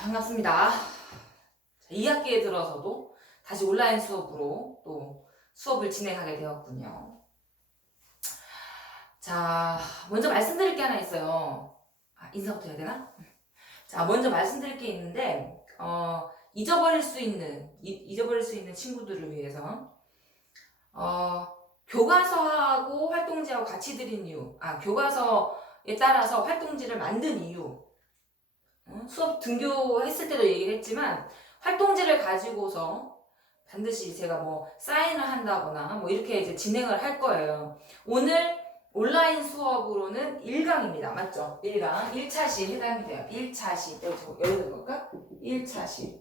반갑습니다. 2학기에 들어서도 다시 온라인 수업으로 또 수업을 진행하게 되었군요. 자, 먼저 말씀드릴 게 하나 있어요. 인사부터 해야 되나? 자, 먼저 말씀드릴 게 있는데, 잊어버릴 수 있는 친구들을 위해서, 교과서하고 활동지하고 같이 드린 이유, 교과서에 따라서 활동지를 만든 이유, 수업 등교했을 때도 얘기를 했지만 활동지를 가지고서 반드시 제가 뭐 사인을 한다거나 뭐 이렇게 이제 진행을 할 거예요. 오늘 온라인 수업으로는 1강입니다. 맞죠? 1강 1차시 해당이 돼요. 1차시 여기다 볼까? 1차시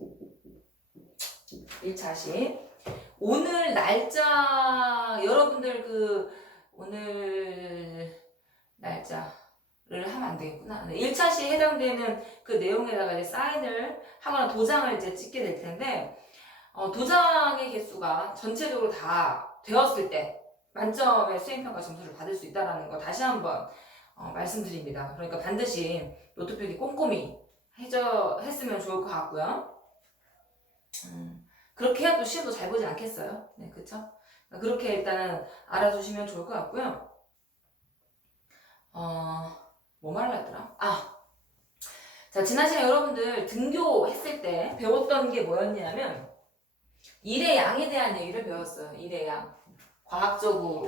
오늘 날짜 여러분들 오늘 날짜를 하면 안 되겠구나. 1차시에 해당되는 그 내용에다가 이제 사인을 하거나 도장을 이제 찍게 될 텐데, 도장의 개수가 전체적으로 다 되었을 때 만점의 수행평가 점수를 받을 수 있다는 거 다시 한번 말씀드립니다. 그러니까 반드시 노트 필기 꼼꼼히 했으면 좋을 것 같고요. 그렇게 해야 또 시험도 잘 보지 않겠어요? 네, 그쵸? 그렇게 일단은 알아두시면 좋을 것 같고요. 뭐 말을 했더라? 자, 지난 시간에 여러분들 등교했을 때 배웠던 게 뭐였냐면, 일의 양에 대한 얘기를 배웠어요. 일의 양. 과학적으로,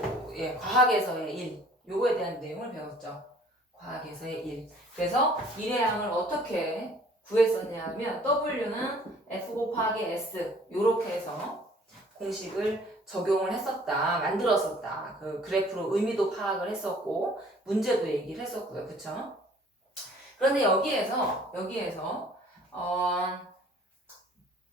과학에서의 일. 요거에 대한 내용을 배웠죠. 과학에서의 일. 그래서 일의 양을 어떻게 구했었냐 하면, W는 F 곱하기 S. 요렇게 해서 공식을 적용을 했었다. 만들었었다. 그 그래프로 의미도 파악을 했었고, 문제도 얘기를 했었고요. 그쵸? 그런데 여기에서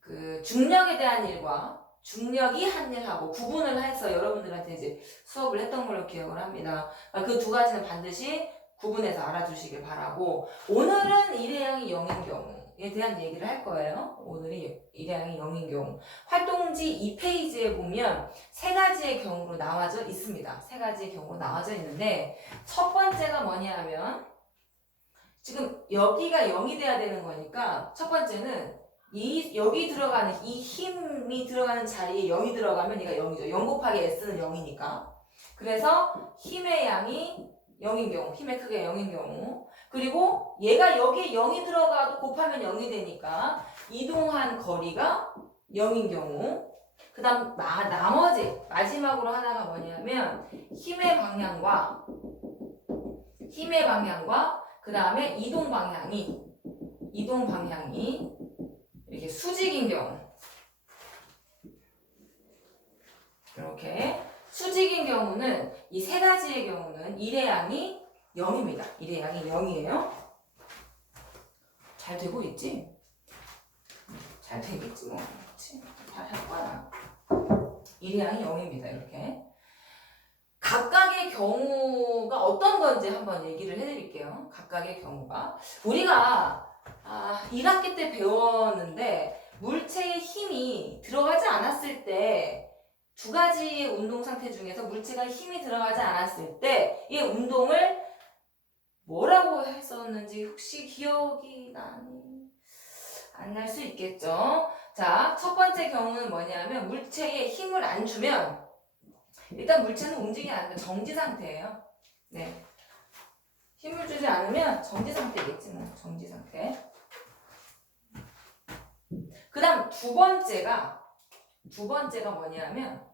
그 중력에 대한 일과 중력이 한 일하고 구분을 해서 여러분들한테 이제 수업을 했던 걸로 기억을 합니다. 그 두 가지는 반드시 구분해서 알아주시길 바라고, 오늘은 일의 양이 0인 경우에 대한 얘기를 할 거예요. 오늘이 일의 양이 0인 경우. 활동지 2페이지에 보면 세 가지의 경우로 나와져 있습니다. 세 가지의 경우로 나와져 있는데, 첫 번째가 뭐냐 하면, 지금 여기가 0이 돼야 되는 거니까 첫 번째는 여기 들어가는 이 힘이 들어가는 자리에 0이 들어가면 얘가 0이죠. 0 곱하기 S는 0이니까. 그래서 힘의 양이 0인 경우, 힘의 크기가 0인 경우, 그리고 얘가 여기에 0이 들어가도 곱하면 0이 되니까 이동한 거리가 0인 경우, 그 다음 나머지 마지막으로 하나가 뭐냐면 힘의 방향과 그 다음에 이동 방향이 이렇게 수직인 경우, 이렇게 수직인 경우는 이 세 가지의 경우는 일의 양이 0입니다. 일의 양이 0이에요. 잘 되고 있지? 잘 되겠지 뭐. 그치? 잘 할 거야. 일의 양이 0입니다. 이렇게. 각각의 경우가 어떤 건지 한번 얘기를 해드릴게요. 각각의 경우가. 우리가 1학기 때 배웠는데, 물체의 힘이 들어가지 않았을 때, 두 가지의 운동 상태 중에서 물체가 힘이 들어가지 않았을 때 이 운동을 뭐라고 했었는지 혹시 기억이 안 날 수 있겠죠? 자, 첫 번째 경우는 뭐냐면 물체에 힘을 안 주면 일단 물체는 움직이지 않는다. 정지 상태예요. 네. 힘을 주지 않으면 정지 상태겠지 뭐. 정지 상태. 그 다음 두 번째가 뭐냐면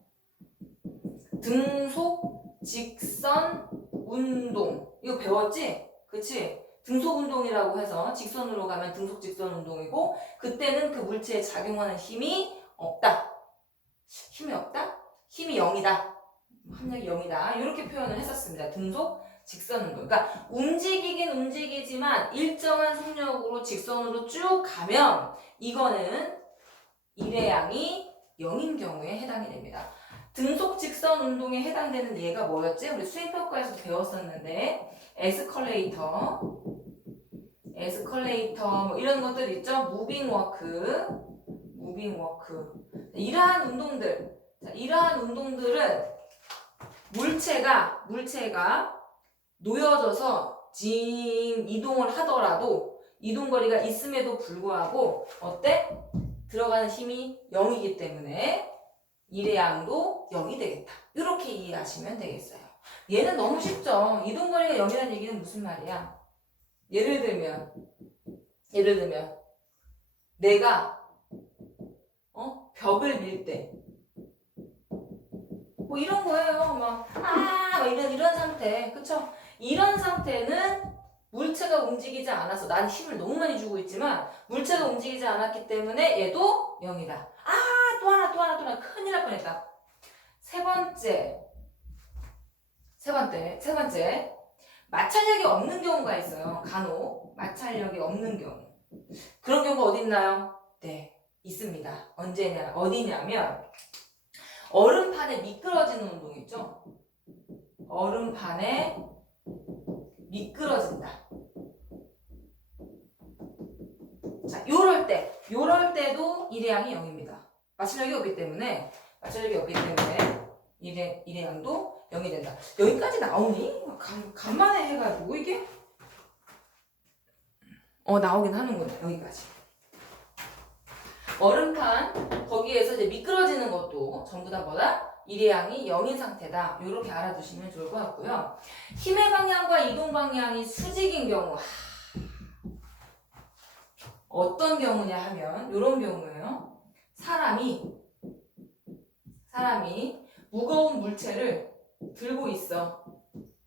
등속 직선 운동. 이거 배웠지? 그치? 등속 운동이라고 해서 직선으로 가면 등속 직선 운동이고, 그때는 그 물체에 작용하는 힘이 없다. 힘이 없다? 힘이 0이다. 합력이 0이다. 이렇게 표현을 했었습니다. 등속 직선 운동. 그러니까 움직이긴 움직이지만 일정한 속력으로 직선으로 쭉 가면 이거는 일의 양이 0인 경우에 해당이 됩니다. 등속 직선 운동에 해당되는 예가 뭐였지? 우리 수행평가에서 배웠었는데 에스컬레이터 뭐 이런 것들 있죠? 무빙 워크 이러한 운동들은 물체가 놓여져서 이동을 하더라도 이동거리가 있음에도 불구하고 어때? 들어가는 힘이 0이기 때문에 일의 양도 0이 되겠다. 이렇게 이해하시면 되겠어요. 얘는 너무 쉽죠. 이동거리가 0이라는 얘기는 무슨 말이야? 예를 들면 내가 벽을 밀 때 뭐 이런 거예요. 막 이런 상태. 그쵸? 이런 상태는 물체가 움직이지 않았어. 난 힘을 너무 많이 주고 있지만 물체가 움직이지 않았기 때문에 얘도 0이다. 또 하나 큰일 날 뻔했다. 세 번째 마찰력이 없는 경우가 있어요. 간혹 마찰력이 없는 경우. 그런 경우가 어디 있나요? 네, 있습니다. 어디냐면 얼음판에 미끄러지는 운동 있죠? 얼음판에 미끄러진다. 자, 요럴 때도 일의 양이 0입니다. 마찰력이 없기 때문에 일의 양도 0이 된다. 여기까지 나오니? 간만에 해가지고 이게 나오긴 하는구나. 여기까지. 얼음판 거기에서 이제 미끄러지는 것도 전부 다 뭐다? 일의 양이 0인 상태다. 이렇게 알아두시면 좋을 것 같고요. 힘의 방향과 이동 방향이 수직인 경우 어떤 경우냐 하면 이런 경우예요. 사람이 무거운 물체를 들고 있어.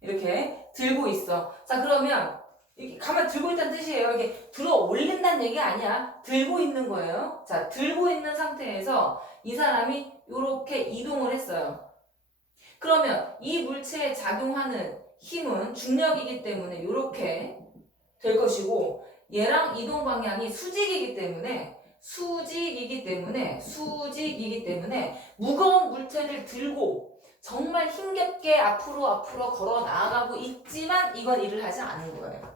이렇게 들고 있어. 자, 그러면 이렇게 가만히 들고 있다는 뜻이에요. 이게 들어 올린다는 얘기 아니야. 들고 있는 거예요. 자, 들고 있는 상태에서 이 사람이 이렇게 이동을 했어요. 그러면 이 물체에 작용하는 힘은 중력이기 때문에 이렇게 될 것이고 얘랑 이동 방향이 수직이기 때문에 무거운 물체를 들고 정말 힘겹게 앞으로 걸어 나아가고 있지만 이건 일을 하지 않은 거예요.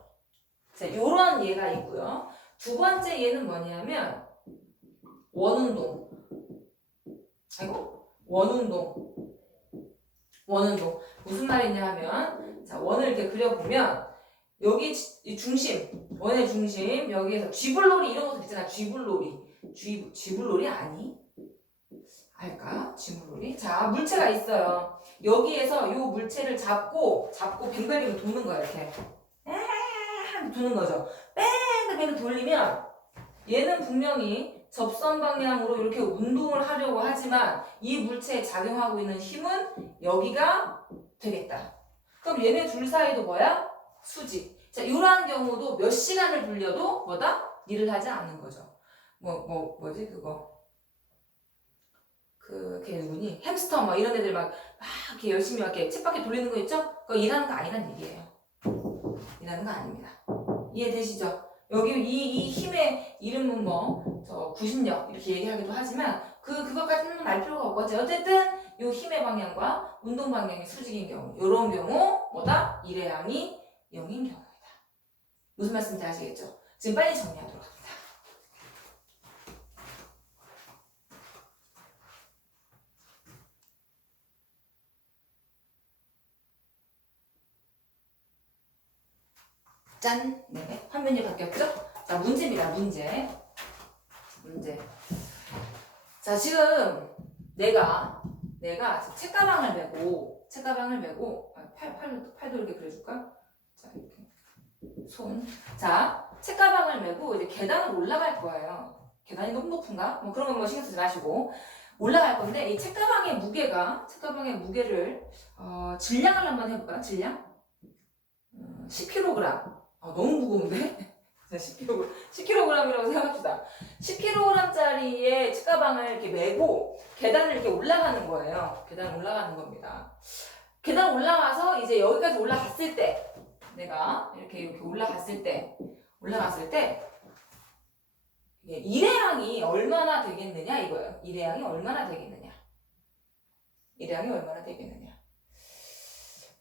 자, 요런 예가 있고요. 두 번째 예는 뭐냐면 원운동. 무슨 말이냐 하면 자, 원을 이렇게 그려보면 여기 이 중심, 원의 중심 여기에서 쥐불놀이 이런 것도 있잖아. 쥐불놀이 아니? 알까? 쥐불놀이. 자, 물체가 있어요. 여기에서 요 물체를 잡고 뱅글뱅글 도는 거야. 이렇게 도는 거죠. 뺑글뺑글 돌리면 얘는 분명히 접선 방향으로 이렇게 운동을 하려고 하지만 이 물체에 작용하고 있는 힘은 여기가 되겠다. 그럼 얘네 둘 사이도 뭐야? 수직. 자, 이러한 경우도 몇 시간을 돌려도 뭐다? 일을 하지 않는 거죠. 뭐지 그거? 걔 누구니? 햄스터 막 이런 애들 막 이렇게 열심히 막 이렇게 쳇바퀴 돌리는 거 있죠? 그거 일하는 거 아니란 얘기예요. 일하는 거 아닙니다. 이해되시죠? 여기 이 힘의 이름은 구심력 이렇게 얘기하기도 하지만 그것까지는 알 필요가 없겠지. 어쨌든 이 힘의 방향과 운동 방향이 수직인 경우, 이런 경우 뭐다? 일의 양이 0인 경우이다. 무슨 말씀인지 아시겠죠? 지금 빨리 정리하도록 합니다. 짠! 네, 화면이 바뀌었죠? 자, 문제입니다. 문제. 자, 지금 내가 책가방을 메고 팔도 이렇게 그려줄까? 자, 이렇게 자, 책가방을 메고 이제 계단을 올라갈 거예요. 계단이 너무 높은가? 그런 거 신경 쓰지 마시고 올라갈 건데 이 책가방의 무게를 질량을 한번 해볼까요? 질량? 10kg. 너무 무거운데? 10kg이라고 생각합시다. 10kg짜리의 책가방을 이렇게 메고 계단을 이렇게 올라가는 거예요. 계단 올라가는 겁니다. 계단 올라가서 이제 여기까지 올라갔을 때 내가 이렇게 올라갔을 때 일의 양이 얼마나 되겠느냐 이거예요. 일의 양이 얼마나 되겠느냐.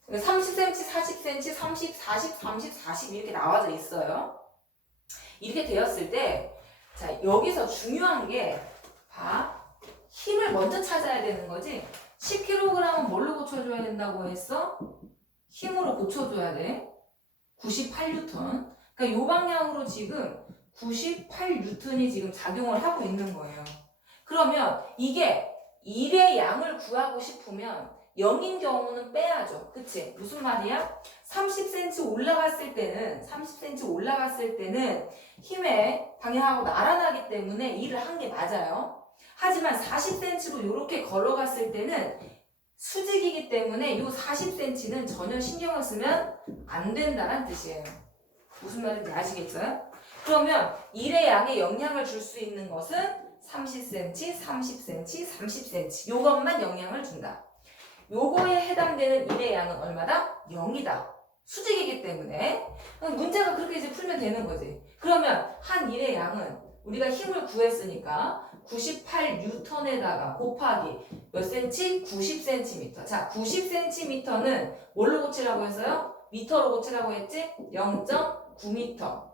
30cm, 40cm, 30, 40, 30, 40 이렇게 나와져 있어요. 이렇게 되었을 때 자, 여기서 중요한 게 힘을 먼저 찾아야 되는 거지. 10kg은 뭘로 고쳐줘야 된다고 했어? 힘으로 고쳐줘야 돼. 98N. 그러니까 요 방향으로 지금 98N이 지금 작용을 하고 있는 거예요. 그러면 이게 1의 양을 구하고 싶으면 0인 경우는 빼야죠. 그치? 무슨 말이야? 30cm 올라갔을 때는 힘의 방향하고 나란하기 때문에 1을 한 게 맞아요. 하지만 40cm로 이렇게 걸어갔을 때는 수직이기 때문에 이 40cm는 전혀 신경을 쓰면 안 된다는 뜻이에요. 무슨 말인지 아시겠어요? 그러면 1의 양에 영향을 줄 수 있는 것은 30cm, 30cm, 30cm 요것만 영향을 준다. 요거에 해당되는 1의 양은 얼마다? 0이다. 수직이기 때문에 문제가 그렇게 이제 풀면 되는 거지. 그러면 한 1의 양은 우리가 힘을 구했으니까 98N에다가 곱하기 몇 cm? 90cm. 자, 90cm는 뭘로 고치라고 했어요? 미터로 고치라고 했지? 0.9m.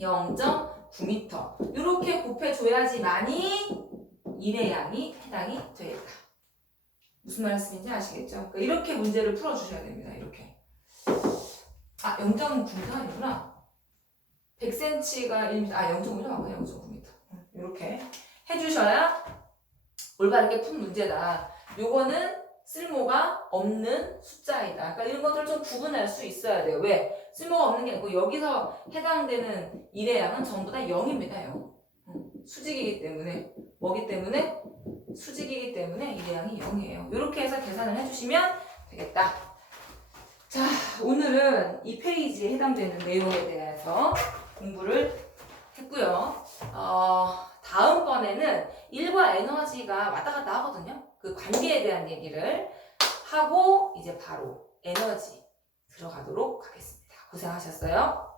0.9m. 이렇게 곱해줘야지만이 1의 양이 해당이 되겠다. 무슨 말씀인지 아시겠죠? 그러니까 이렇게 문제를 풀어주셔야 됩니다. 이렇게. 아, 0.9m 아니구나. 100cm가 1m. 아, 0.5m 맞구나. 0.9m. 이렇게 해주셔야 올바르게 푼 문제다. 요거는 쓸모가 없는 숫자이다. 그러니까 이런 것들을 좀 구분할 수 있어야 돼요. 왜? 쓸모가 없는 게 아니고 여기서 해당되는 1의 양은 전부 다 0입니다. 0. 수직이기 때문에 뭐기 때문에? 수직이기 때문에 1의 양이 0이에요. 이렇게 해서 계산을 해주시면 되겠다. 자, 오늘은 이 페이지에 해당되는 내용에 대해서 공부를 했고요. 다음번에는 1과 에너지가 왔다 갔다 하거든요. 그 관계에 대한 얘기를 하고 이제 바로 에너지 들어가도록 하겠습니다. 고생하셨어요.